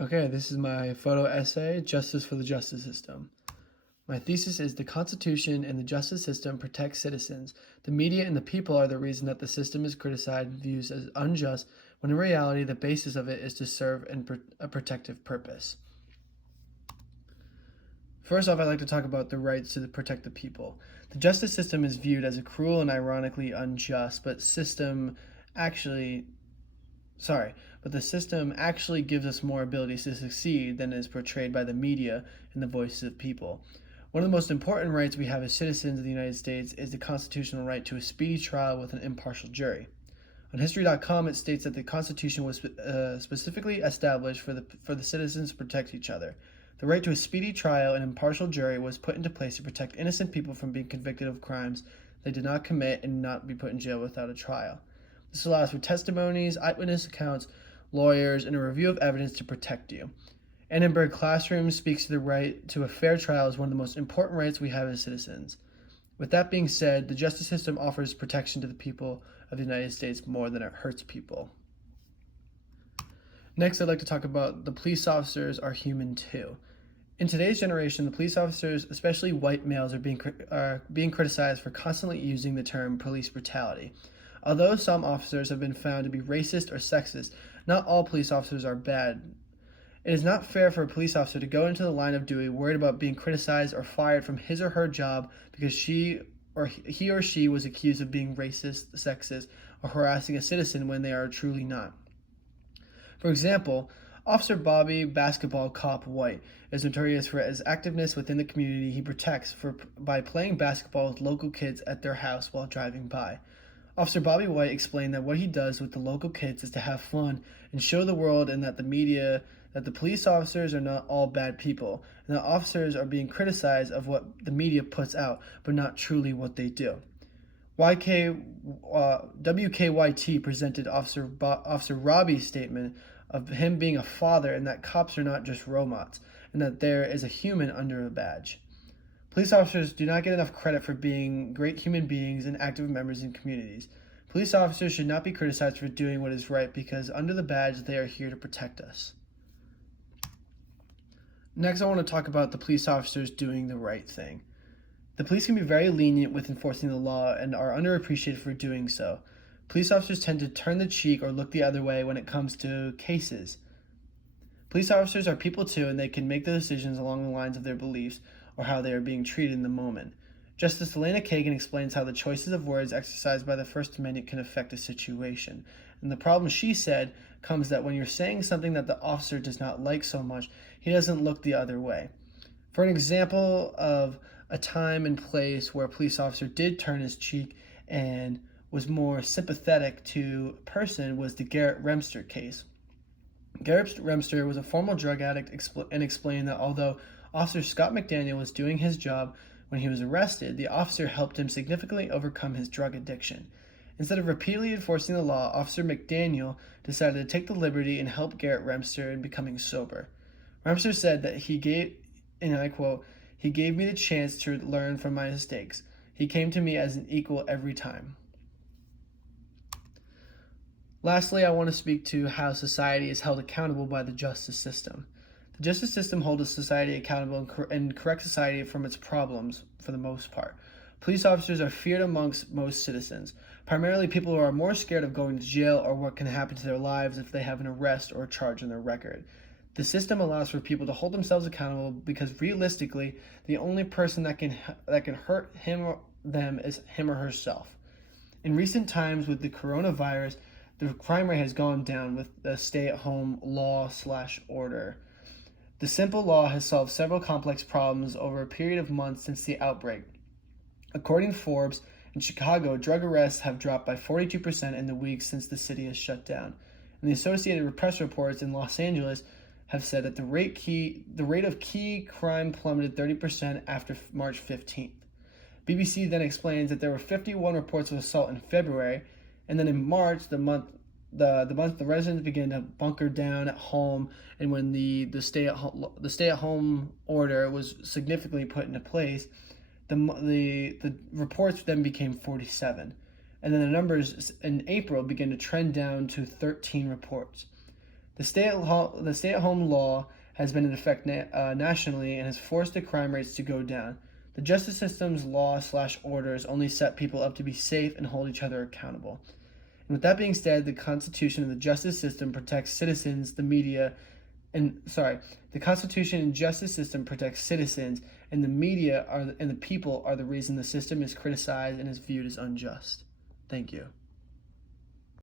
Okay, this is my photo essay, Justice for the Justice System. My thesis is the Constitution and the justice system protect citizens. The media and the people are the reason that the system is criticized and viewed as unjust, when in reality the basis of it is to serve a protective purpose. First off, I'd like to talk about the rights to protect the people. The justice system is viewed as a cruel and ironically unjust, actually but the system actually gives us more abilities to succeed than is portrayed by the media and the voices of people. One of the most important rights we have as citizens of the United States is the constitutional right to a speedy trial with an impartial jury. On History.com, it states that the Constitution was specifically established for the citizens to protect each other. The right to a speedy trial and impartial jury was put into place to protect innocent people from being convicted of crimes they did not commit and not be put in jail without a trial. This allows for testimonies, eyewitness accounts, lawyers, and a review of evidence to protect you. Annenberg Classroom speaks to the right to a fair trial as one of the most important rights we have as citizens. With that being said, the justice system offers protection to the people of the United States more than it hurts people. Next, I'd like to talk about the police officers are human too. In today's generation, the police officers, especially white males, are being criticized for constantly using the term police brutality. Although some officers have been found to be racist or sexist, not all police officers are bad. It is not fair for a police officer to go into the line of duty worried about being criticized or fired from his or her job because he or she was accused of being racist, sexist, or harassing a citizen when they are truly not. For example, Officer Bobby Basketball Cop White is notorious for his activeness within the community he protects by playing basketball with local kids at their house while driving by. Officer Bobby White explained that what he does with the local kids is to have fun and show the world and that the media that the police officers are not all bad people, and that officers are being criticized of what the media puts out, but not truly what they do. WKYT presented Officer Robbie's statement of him being a father and that cops are not just robots, and that there is a human under a badge. Police officers do not get enough credit for being great human beings and active members in communities. Police officers should not be criticized for doing what is right because under the badge they are here to protect us. Next, I want to talk about the police officers doing the right thing. The police can be very lenient with enforcing the law and are underappreciated for doing so. Police officers tend to turn the cheek or look the other way when it comes to cases. Police officers are people too, and they can make the decisions along the lines of their beliefs or how they are being treated in the moment. Justice Elena Kagan explains how the choices of words exercised by the First Amendment can affect a situation. And the problem, she said, comes that when you're saying something that the officer does not like so much, he doesn't look the other way. For an example of a time and place where a police officer did turn his cheek and was more sympathetic to a person was the Garrett Remster case. Garrett Remster was a former drug addict and explained that although Officer Scott McDaniel was doing his job when he was arrested, the officer helped him significantly overcome his drug addiction. Instead of repeatedly enforcing the law, Officer McDaniel decided to take the liberty and help Garrett Remster in becoming sober. Remster said that he gave, and I quote, "He gave me the chance to learn from my mistakes. He came to me as an equal every time." Lastly, I want to speak to how society is held accountable by the justice system. The justice system holds society accountable and corrects society from its problems for the most part. Police officers are feared amongst most citizens, primarily people who are more scared of going to jail or what can happen to their lives if they have an arrest or a charge on their record. The system allows for people to hold themselves accountable because realistically, the only person that can hurt him or them is him or herself. In recent times with the coronavirus, the crime rate has gone down with the stay-at-home law/order. The simple law has solved several complex problems over a period of months since the outbreak. According to Forbes, in Chicago, drug arrests have dropped by 42% in the weeks since the city has shut down. And the Associated Press reports in Los Angeles have said that the rate of key crime plummeted 30% after March 15th. BBC then explains that there were 51 reports of assault in February, and then in March, the month the residents began to bunker down at home, and when the stay at home order was significantly put into place, the reports then became 47, and then the numbers in April began to trend down to 13 reports. The stay-at-home law has been in effect nationally and has forced the crime rates to go down. The justice system's law/orders only set people up to be safe and hold each other accountable. And with that being said, the Constitution and the justice system protects citizens, the media, the Constitution and justice system protects citizens, and the media and the people are the reason the system is criticized and is viewed as unjust. Thank you.